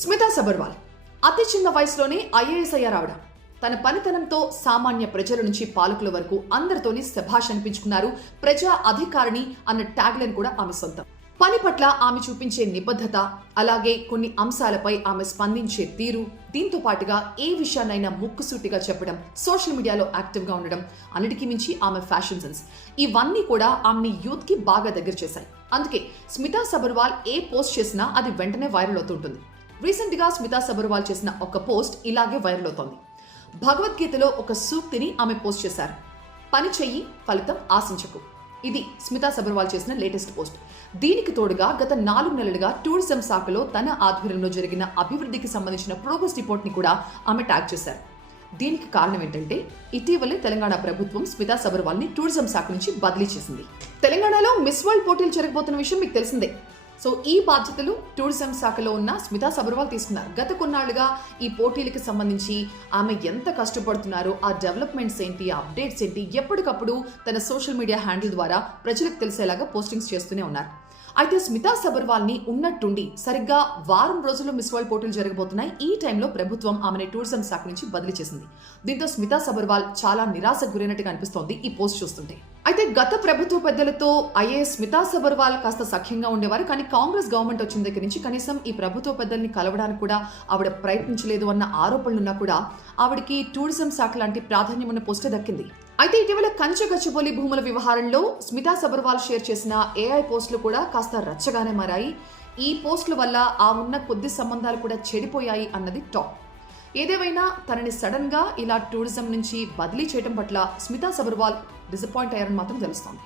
స్మితా సబర్వాల్ అతి చిన్న వయసులోనే ఐఏఎస్ అయ్యారావిడ. తన పనితనంతో సామాన్య ప్రజల నుంచి పాలకుల వరకు అందరితోని శభాష్ అనిపించుకున్నారు. ప్రజా అధికారిణి అన్న ట్యాగ్లైన్ కూడా ఆమె సొంతం. పని పట్ల ఆమె చూపించే నిబద్ధత, అలాగే కొన్ని అంశాలపై ఆమె స్పందించే తీరు, దీంతో పాటుగా ఏ విషయాన్నైనా ముక్కుసూటిగా చెప్పడం, సోషల్ మీడియాలో యాక్టివ్గా ఉండడం, అన్నిటికీ మించి ఆమె ఫ్యాషన్ సెన్స్, ఇవన్నీ కూడా ఆమెని యూత్కి బాగా దగ్గర చేశాయి. అందుకే స్మితా సబర్వాల్ ఏ పోస్ట్ చేసినా అది వెంటనే వైరల్ అవుతుంటుంది. రీసెంట్గా స్మితా సబర్వాల్ చేసిన ఒక పోస్ట్ ఇలాగే వైరల్ అవుతోంది. భగవద్గీతలో ఒక సూక్తిని ఆమె పోస్ట్ చేశారు. పని చెయ్యి, ఫలితం ఆశించకు. ఇది స్మితా సబర్వాల్ చేసిన లేటెస్ట్ పోస్ట్. దీనికి తోడుగా గత 4 నెలలుగా టూరిజం శాఖలో తన ఆధ్వర్యంలో జరిగిన అభివృద్ధికి సంబంధించిన ప్రోగ్రెస్ రిపోర్ట్ ని కూడా ఆమె ట్యాగ్ చేశారు. దీనికి కారణం ఏంటంటే ఇటీవలే తెలంగాణ ప్రభుత్వం స్మితా సబర్వాల్ ని టూరిజం శాఖ నుంచి బదిలీ చేసింది. తెలంగాణలో మిస్ వరల్డ్ పోటీలు జరగబోతున్న విషయం మీకు తెలిసిందే. సో ఈ బాధ్యతలు టూరిజం శాఖలో ఉన్న స్మితా సబర్వాల్ తీసుకున్నారు. గత కొన్నాళ్లుగా ఈ పోటీలకు సంబంధించి ఆమె ఎంత కష్టపడుతున్నారో, ఆ డెవలప్మెంట్స్ ఏంటి, ఆ అప్డేట్స్ ఏంటి, ఎప్పటికప్పుడు తన సోషల్ మీడియా హ్యాండిల్ ద్వారా ప్రజలకు తెలిసేలాగా పోస్టింగ్స్ చేస్తూనే ఉన్నారు. అయితే స్మితా సబర్వాల్ ని ఉన్నట్టుండి సరిగ్గా వారం రోజుల్లో మిస్ వరల్డ్ పోటీలు జరగబోతున్నాయి. ఈ టైంలో ప్రభుత్వం ఆమెను టూరిజం శాఖ నుంచి బదిలీ చేసింది. దీంతో స్మితా సబర్వాల్ చాలా నిరాశకు గురైనట్టుగా అనిపిస్తోంది ఈ పోస్ట్ చూస్తుంటే. అయితే గత ప్రభుత్వ పెద్దలతో ఐఏఎస్ స్మితా సబర్వాల్ కాస్త సఖ్యంగా ఉండేవారు. కానీ కాంగ్రెస్ గవర్నమెంట్ వచ్చిన దగ్గర నుంచి కనీసం ఈ ప్రభుత్వ పెద్దల్ని కలవడానికి కూడా ఆవిడ ప్రయత్నించలేదు అన్న ఆరోపణలున్నా కూడా ఆవిడకి టూరిజం శాఖ లాంటి ప్రాధాన్యం ఉన్న పోస్టే దక్కింది. అయితే ఇటీవల కంచగచ్చిబౌలి భూముల వ్యవహారంలో స్మితా సబర్వాల్ షేర్ చేసిన ఏఐ పోస్టులు కూడా కాస్త రచ్చగానే మారాయి. ఈ పోస్టుల వల్ల ఆ ఉన్న కొద్ది సంబంధాలు కూడా చెడిపోయాయి అన్నది టాక్. ఏదేమైనా తనని సడన్ గా ఇలా టూరిజం నుంచి బదిలీ చేయడం పట్ల స్మితా సబర్వాల్ డిసప్పాయింట్ అయ్యారని మాత్రం తెలుస్తోంది.